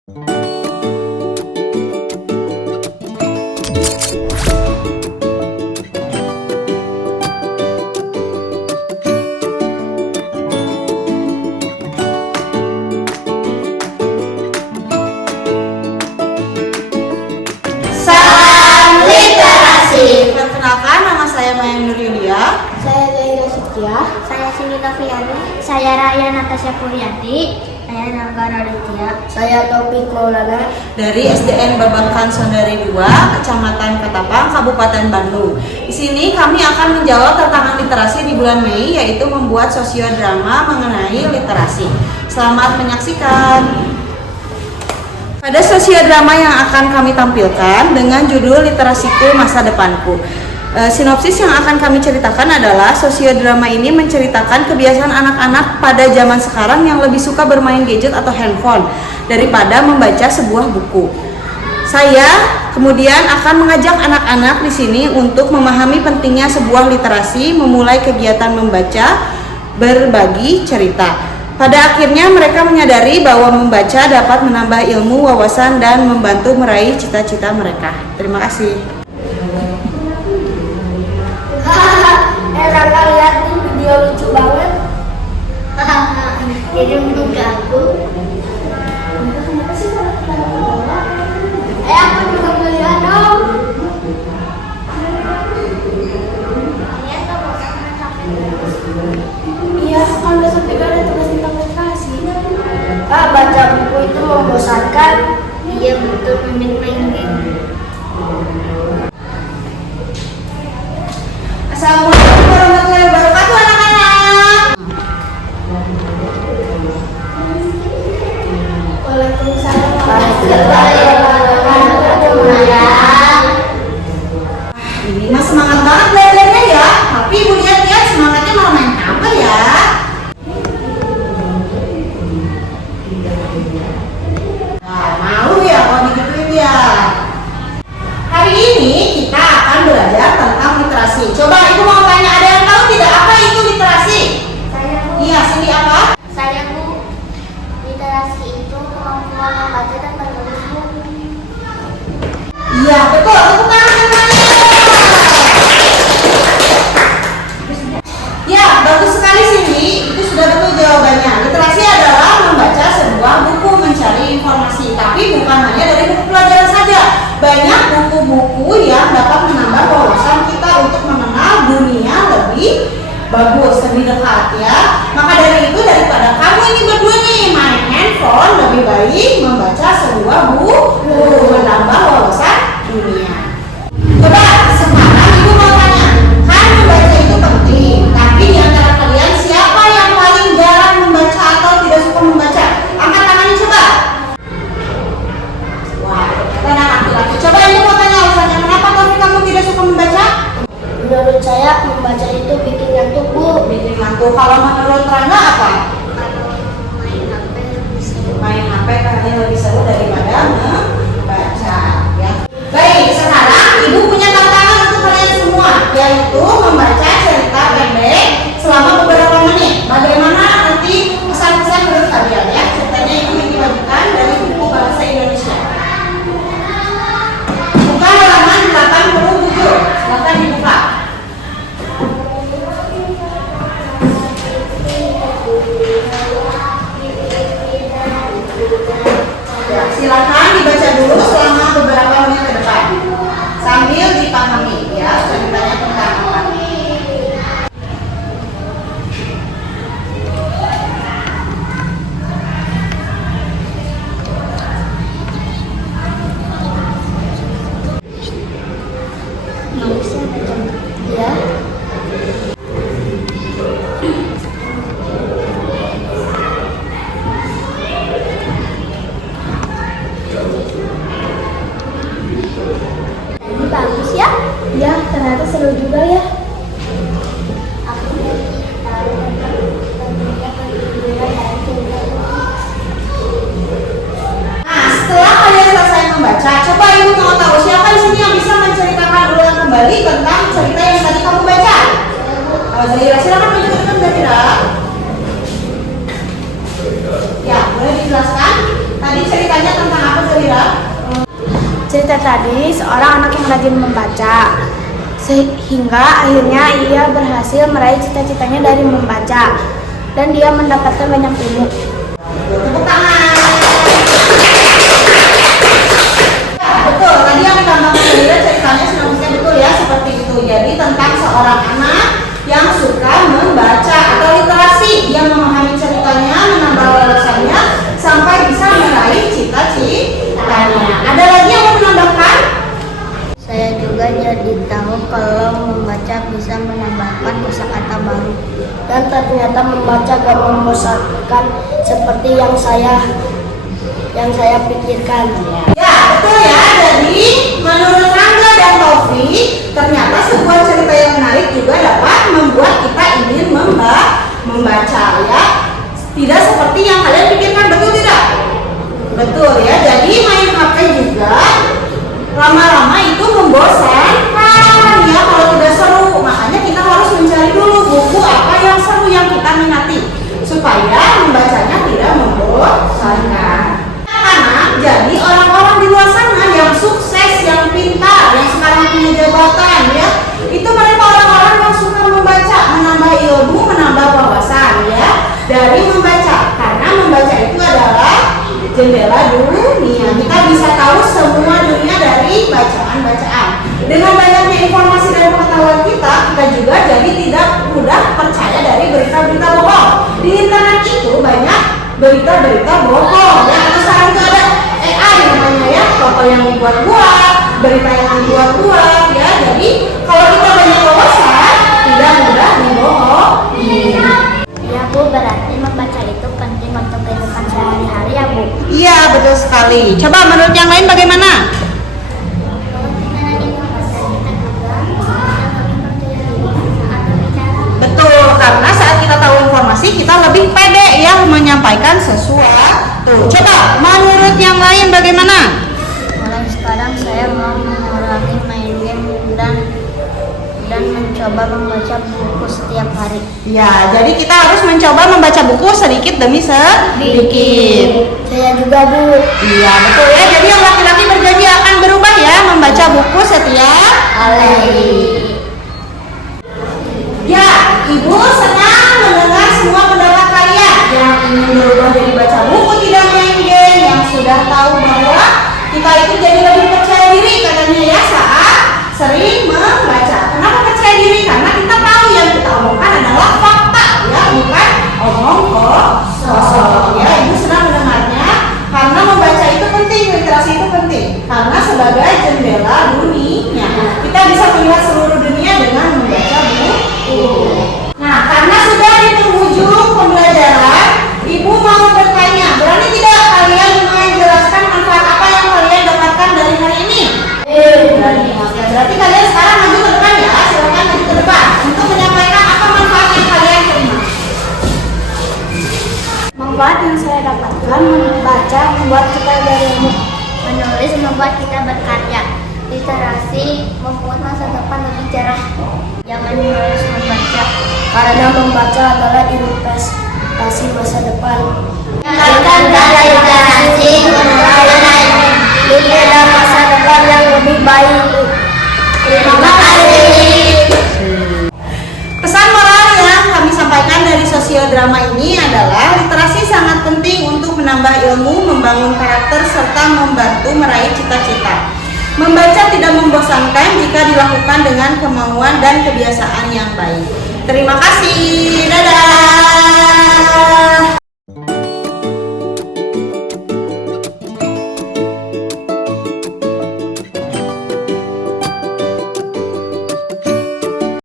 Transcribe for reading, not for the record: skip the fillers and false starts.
Salam literasi. Perkenalkan, nama saya Maya Nur Yulia. Saya Zaira Setia. Saya Cindy Noviani. Saya Raya Natasha Puryanti. Saya Nagara Aditya. Saya Taufik Maulana. Dari SDN Babakan Sondari 2, Kecamatan Ketapang, Kabupaten Bandung. Di sini kami akan menjawab tantangan literasi di bulan Mei, yaitu membuat sosiodrama mengenai literasi. Selamat menyaksikan. Pada sosiodrama yang akan kami tampilkan dengan judul Literasiku Masa Depanku. Sinopsis yang akan kami ceritakan adalah sosiodrama ini menceritakan kebiasaan anak-anak pada zaman sekarang yang lebih suka bermain gadget atau handphone daripada membaca sebuah buku. Saya kemudian akan mengajak anak-anak di sini untuk memahami pentingnya sebuah literasi, memulai kegiatan membaca, berbagi cerita. Pada akhirnya mereka menyadari bahwa membaca dapat menambah ilmu, wawasan, dan membantu meraih cita-cita mereka. Terima kasih. Rangga lihat nih video lucu banget. Jadi muka aku. Kenapa sih aku juga melihat dong. Iya, kan besok juga ada tugas tentang literasi. Baca buku itu membosankan. Iya betul, main game. Assalamualaikum warahmatullahi wabarakatuh, anak-anak. Waalaikumsalam warahmatullahi wabarakatuh. Ini mah semangat banget belajarnya ya. Tapi ibu lihat-lihat semangatnya malah main apa ya? Nah, malu ya kalau digituin ya. Hari ini kita akan belajar tentang literasi. Coba ibu mau tanya, ada yang tahu tidak apa itu literasi? Saya Bu. Iya, Cindy apa? Saya Bu. Literasi itu kemampuan membaca dan menulis buku. Iya, betul. Tepuk tangan semuanya. Ya, bagus sekali Cindy. Itu sudah betul jawabannya. Literasi adalah membaca sebuah buku, mencari informasi. Tapi bukan hanya dari buku pelajaran saja. Banyak buku-buku yang dapat menambah wawasan kita untuk mengenal dunia lebih bagus, lebih dekat ya. Maka dari itu, daripada kamu ini berdua nih main handphone, lebih baik membaca sebuah buku, menambah wawasan dunia. Coba sekarang ibu mau tanya, kan membaca itu penting, tapi di antara kalian siapa yang paling jarang membaca atau tidak suka membaca? Angkat tangannya coba. Wah, ternyata laki-laki. Coba ibu mau tanya alasannya, kenapa kamu tidak suka membaca? Menurut saya membaca itu bikin ngantuk Bu. Bikin ngantuk. Kalau menurut Rangga apa? Kalau main HP lebih seru. Main HP karena lebih seru daripada membaca ya. Baik, sekarang ibu punya tantangan untuk kalian semua, yaitu membaca cerita pendek selama beberapa menit. Bagaimana nanti pesan-pesan menurut kalian ya? Ceritanya itu dibagikan dari buku bahasa Indonesia. Buka halaman 87. Silakan dibuka. Ya, silakan dibaca dulu selama beberapa menit ke depan sambil dipahami ya ceritanya tentang apa. Ya. Ini bagus ya. Ya, ternyata seru juga ya. Aku tahu tentang pentingnya pendidikan dan cerita. Nah, setelah kalian selesai membaca, coba ibu mau tahu siapa di sini yang bisa menceritakan ulang kembali tentang cerita yang tadi kamu baca? Zaira, silakan maju ke depan Zaira. Ya, boleh dijelaskan tadi ceritanya tentang tadi seorang anak yang rajin membaca, sehingga akhirnya ia berhasil meraih cita-citanya dari membaca dan dia mendapatkan banyak ilmu. Tepuk tangan. Ya, betul. Tadi yang ditambahkan Zahira ceritanya seharusnya betul ya, seperti itu. Jadi tentang seorang anak yang suka membaca atau literasi, yang memahami ceritanya, menambah wawasannya sampai bisa meraih cita-citanya. Ada lagi yang mau menambahkan? Saya juga jadi tahu kalau membaca bisa menambahkan kosakata baru. Dan ternyata membaca gak membosankan seperti yang saya pikirkan. Ya, betul ya. Jadi menurut Rangga dan Taufik, ternyata sebuah cerita yang menarik juga dapat membuat kita ingin membaca ya. Tidak seperti yang kalian pikirkan, betul tidak? Betul ya. Jadi main HP juga lama-lama itu membosankan ya kalau tidak seru. Makanya kita harus mencari dulu buku apa yang seru yang kita minati supaya membacanya tidak membosankan. Anak-anak, jadi orang-orang di luar sana yang sukses, yang pintar, yang sekarang punya jabatan ya, itu mereka orang-orang yang suka membaca, menambah ilmu, menambah wawasan ya dari membaca. Karena membaca itu adalah jendela dunia. Kita bisa tahu semua dunia dari bacaan-bacaan. Dengan banyaknya informasi dan pengetahuan kita juga jadi tidak mudah percaya dari berita-berita bohong. Di internet itu banyak berita-berita bohong ya. Atau sekarang itu ada AI namanya ya, foto yang dibuat-buat, berita yang dibuat-buat ya. Jadi kalau kita banyak wawasan, tidak mudah dibohongi. Ya Bu, berarti membaca itu penting untuk kehidupan sehari-hari ya Bu. Iya, betul sekali. Coba menurut yang lain bagaimana? Kalau kita lagi membaca, kita juga lebih percaya diri saat berbicara. Betul, karena saat kita tahu informasi, kita lebih pede ya menyampaikan sesuatu. Coba menurut yang lain bagaimana? Mulai sekarang saya mau mengurangi main game dan mencoba membaca buku setiap hari. Ya, jadi kita harus mencoba membaca buku sedikit demi sedikit. Saya juga Bu. Iya, betul ya. Jadi yang laki-laki berjanji akan berubah ya, membaca buku setiap hari. Ya, Ibu senang mendengar semua pendapat kalian yang ingin berubah dari baca buku tidak main game, yang sudah tahu bahwa kita itu jadi lebih percaya diri katanya ya saat sering membaca. Kenapa percaya diri? Karena kita tahu yang kita omongkan adalah fakta ya, bukan omong kosong. Ya, Ibu senang mendengarnya karena membaca itu penting, literasi itu penting. Karena sebagai jendela dunia, kita bisa melihat seluruh dunia dengan membaca buku. Nah, karena sudah di penghujung pembelajaran, Ibu mau bertanya, berani tidak kalian menjelaskan manfaat apa yang kalian dapatkan dari hari ini? Berani. Oke, berarti kalian sekarang maju ke depan ya, silakan maju ke depan untuk menyampaikan apa manfaat yang kalian terima. Manfaat yang saya dapatkan membaca membuat kita berilmu. Menulis membuat kita berkarya. Literasi membuat masa depan lebih cerah. Jangan menulis membaca. Karena membaca adalah investasi masa depan. Tingkatkan cara literasi Dalam masa depan yang lebih baik. Terima kasih. Pesan moral yang kami sampaikan dari sosiodrama ini adalah literasi sangat penting untuk menambah ilmu, membangun karakter, serta membantu meraih cita-cita. Membaca tidak membosankan jika dilakukan dengan kemauan dan kebiasaan yang baik. Terima kasih. Dadah.